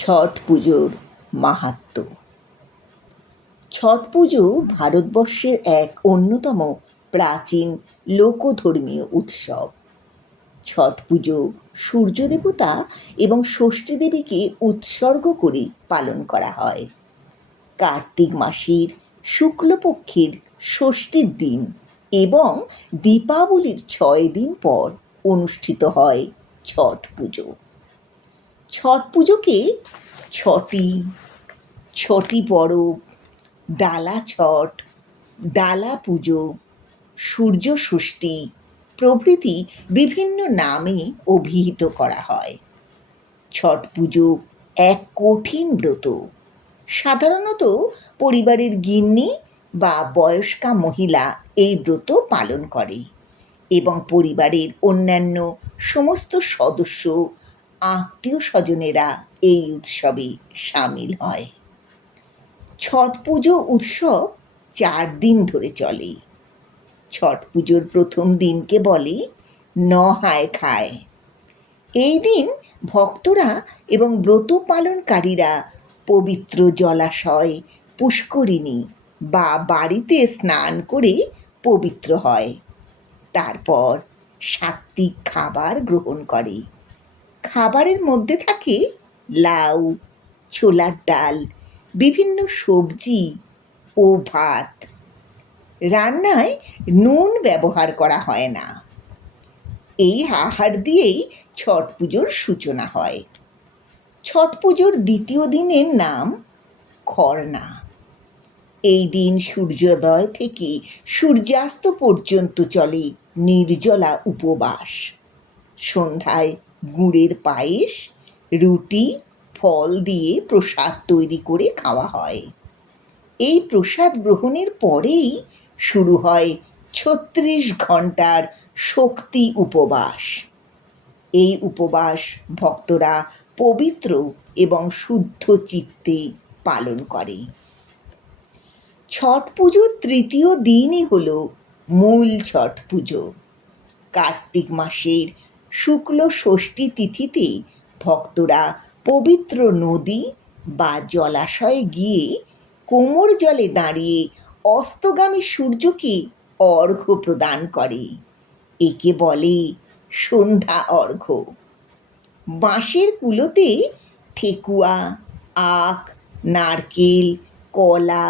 ছট পুজোর মাহাত্ম্য। ছট পুজো ভারতবর্ষের এক অন্যতম প্রাচীন লোকধর্মীয় উৎসব। ছট পুজো সূর্য দেবতা এবং ষষ্ঠী দেবীকে উৎসর্গ করে পালন করা হয়। কার্তিক মাসের শুক্লপক্ষের ষষ্ঠীর দিন এবং দীপাবলির 6 দিন পর অনুষ্ঠিত হয় ছট পুজো। ছট পুজোকে ছটি পরব, ডালা ছট, ডালা পুজো, সূর্য ষষ্ঠী প্রভৃতি বিভিন্ন নামে অভিহিত করা হয়। ছট পুজো এক কঠিন ব্রত। সাধারণত পরিবারের গিন্নি বা বয়স্কা মহিলা এই ব্রত পালন করে এবং পরিবারের অন্যান্য সমস্ত সদস্য, আত্মীয় স্বজনেরা এই উৎসবে সামিল হয়। ছট পুজো উৎসব 4 দিন ধরে চলে। ছট পুজোর প্রথম দিনকে বলে নহায় খায়। এই দিন ভক্তরা এবং ব্রত পালনকারীরা পবিত্র জলাশয়, পুষ্করিণী বা বাড়িতে স্নান করে পবিত্র হয়। তারপর সাত্ত্বিক খাবার গ্রহণ করে। খাবারের মধ্যে থাকে লাউ, ছোলার ডাল, বিভিন্ন সবজি ও ভাত। রান্নায় নুন ব্যবহার করা হয় না। এই আহার দিয়েই ছট পুজোর সূচনা হয়। ছট পুজোর দ্বিতীয় দিনের নাম খরনা। এই দিন সূর্যোদয় থেকে সূর্যাস্ত পর্যন্ত চলে নির্জলা উপবাস। সন্ধ্যায় গুড়ের পায়েস, রুটি, ফল দিয়ে প্রসাদ তৈরি করে খাওয়া হয়। এই প্রসাদ গ্রহণের পরেই শুরু হয় 36 ঘন্টার শক্তি উপবাস। এই উপবাস ভক্তরা পবিত্র এবং শুদ্ধ চিত্তে পালন করে। ছট পুজোর তৃতীয় দিনই হল মূল ছট পুজো। কার্তিক মাসের শুক্ল ষষ্ঠী তিথিতে ভক্তরা পবিত্র নদী বা জলাশয়ে গিয়ে কোমর জলে দাঁড়িয়ে অস্তগামী সূর্যকে অর্ঘ্য প্রদান করে। একে বলে সন্ধ্যা অর্ঘ্য। বাঁশের কুলোতে ঠেকুয়া, আখ, নারকেল, কলা,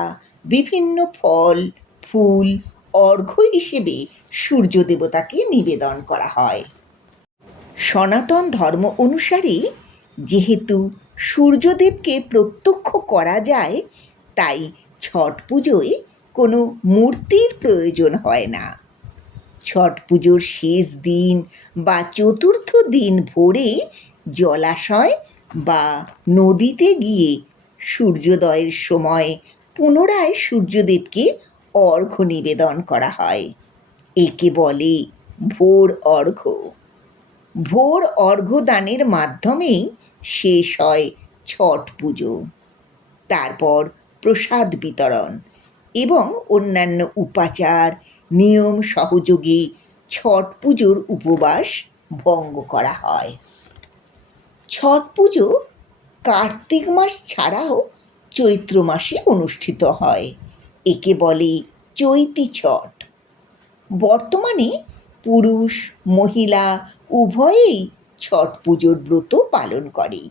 বিভিন্ন ফল, ফুল অর্ঘ্য হিসেবে সূর্য দেবতাকে নিবেদন করা হয়। সনাতন ধর্ম অনুসারে যেহেতু সূর্যদেবকে প্রত্যক্ষ করা যায়, তাই ছট পুজোয় কোনো মূর্তির প্রয়োজন হয় না। ছট পুজোর শেষ দিন বা চতুর্থ দিন ভোরে জলাশয় বা নদীতে গিয়ে সূর্যোদয়ের সময় পুনরায় সূর্যদেবকে অর্ঘ্য নিবেদন করা হয়। একে বলে ভোর অর্ঘ্য। ভোর অর্ঘ্য দানের মাধ্যমেই শেষ হয় ছট পুজো। তারপর প্রসাদ বিতরণ এবং অন্যান্য উপাচার নিয়ম সহযোগে ছট পুজোর উপবাস ভঙ্গ করা হয়। ছট পুজো কার্তিক মাস ছাড়াও চৈত্র মাসে অনুষ্ঠিত হয়। একে বলে চৈতি ছট। বর্তমানে পুরুষ মহিলা উভয়েই ছট পুজোর ব্রত পালন করে।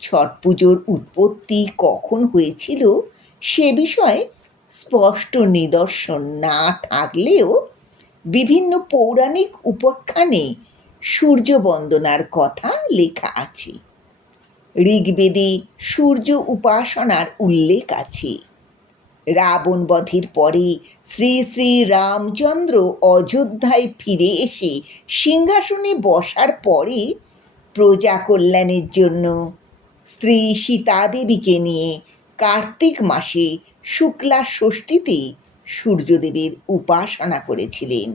ছট পুজোর উৎপত্তি কখন হয়েছিল সে বিষয়ে স্পষ্ট নিদর্শন না থাকলেও বিভিন্ন পৌরাণিক উপাখ্যানে সূর্য বন্দনার কথা লেখা আছে। ঋগ্বেদে সূর্য উপাসনার উল্লেখ আছে। রাবণ বধের পরে শ্রী শ্রী রামচন্দ্র অযোধ্যায় ফিরে এসে সিংহাসনে বসার পরে প্রজা কল্যাণের জন্য স্ত্রী সীতাদেবীকে নিয়ে কার্তিক মাসে শুক্লা ষষ্ঠীতে সূর্যদেবের উপাসনা করেছিলেন।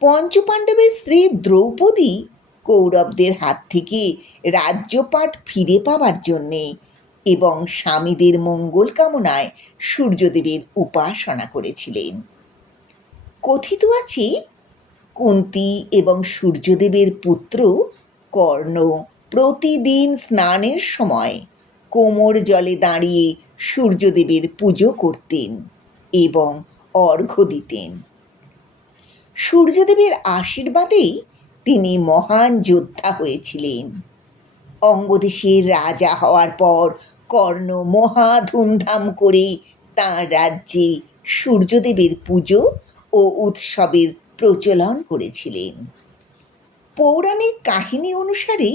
পঞ্চপাণ্ডবের স্ত্রী দ্রৌপদী কৌরবদের হাত থেকে রাজ্যপাট ফিরে পাওয়ার জন্যে এবং স্বামীদের মঙ্গল কামনায় সূর্যদেবের উপাসনা করেছিলেন। কথিত আছে কুন্তী এবং সূর্যদেবের পুত্র কর্ণ প্রতিদিন স্নানের সময় কোমর জলে দাঁড়িয়ে সূর্যদেবের পুজো করতেন এবং অর্ঘ্য দিতেন। সূর্যদেবের আশীর্বাদেই তিনি মহান যোদ্ধা হয়েছিলেন। অঙ্গদেশের রাজা হওয়ার পর কর্ণ মহা ধুমধাম করে তাঁর রাজ্যে সূর্যদেবের পুজো ও উৎসবের প্রচলন করেছিলেন। পৌরাণিক কাহিনী অনুসারে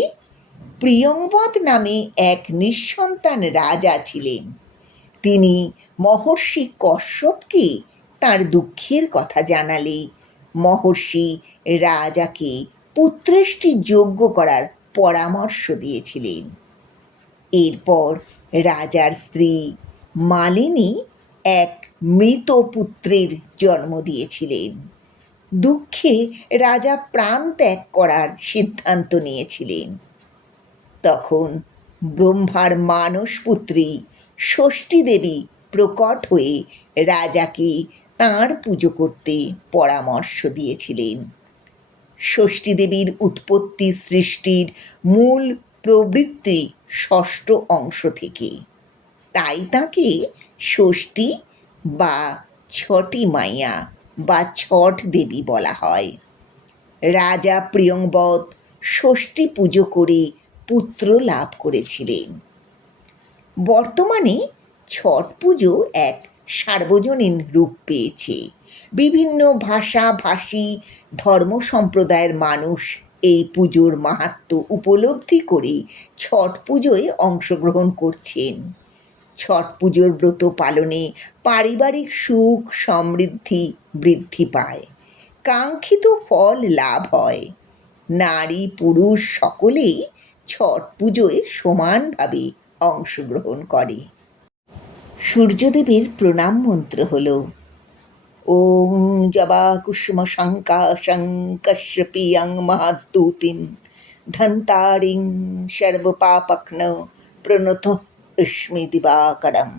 প্রিয়ংবদ নামে এক নিঃসন্তান রাজা ছিলেন। তিনি মহর্ষি কশ্যপকে তাঁর দুঃখের কথা জানালে মহর্ষি রাজাকে পুত্রেষ্টি যজ্ঞ করার পরামর্শ দিয়েছিলেন। এরপর রাজার স্ত্রী মালিনী এক মৃত পুত্রের জন্ম দিয়েছিলেন। দুঃখে রাজা প্রাণ ত্যাগ করার সিদ্ধান্ত নিয়েছিলেন। তখন ব্রহ্মার মানসপুত্রী ষষ্ঠী দেবী প্রকট হয়ে রাজাকে তাঁর পুজো করতে পরামর্শ দিয়েছিলেন। ষষ্ঠী দেবীর উৎপত্তি সৃষ্টির মূল প্রবৃত্তি ষষ্ঠ অংশ থেকে, তাই তাকে ষষ্ঠী বা ছটি মাইয়া বা ছট দেবী বলা হয়। রাজা প্রিয়ংবদ ষষ্ঠী পুজো করে পুত্র লাভ করেছিলেন। বর্তমানে ছট পুজো এক সার্বজনীন রূপ পেয়েছে। বিভিন্ন ভাষাভাষী ধর্ম সম্প্রদায়ের মানুষ এই পুজোর মাহাত্ম্য উপলব্ধি করে ছট পুজোয় অংশগ্রহণ করছেন। ছট পুজোর ব্রত পালনে পারিবারিক সুখ সমৃদ্ধি বৃদ্ধি পায়, কাঙ্ক্ষিত ফল লাভ হয়। নারী পুরুষ সকলেই ছট পুজোয় সমানভাবে অংশগ্রহণ করে। সূর্যদেবের প্রণাম মন্ত্র হল ওং জবা কুসুম শঙ্কাশং কশ্যপিয়ং মহাদ্যুতিম ধন্তারিং সর্বপাপঘ্ন প্রণতস্মি দিবাকরম।